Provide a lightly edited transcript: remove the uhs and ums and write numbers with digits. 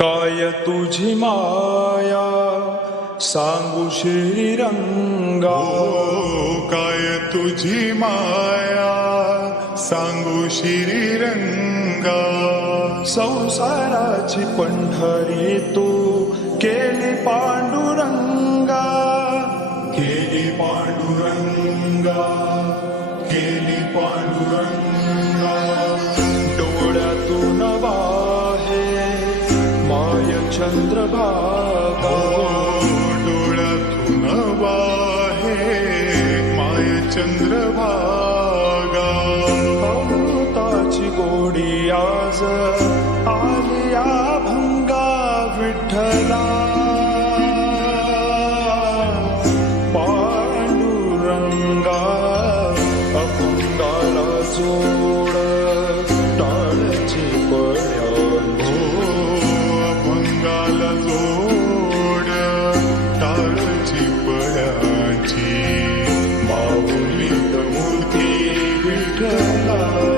काय तुझी माया सांगू श्रीरंगा, काय तुझी माया सांगू श्रीरंगा. संसाराची पंढरी तू केली पांडुरंगा, केली पांडुरंगा, केली पांडुरंगा. डोळ्यातून वाहे माय चंद्रभागा, डोळ्यातून वाहे माय चंद्रभागा. अमृताची गोडी आज आली या भंगा विठ्ठला. पांडुरंगा अपंगाला जोड टाळची पळ्यांची, अपंगाला जोड टाळची पळ्यांची. माऊली मूर्ती विठ्ठला.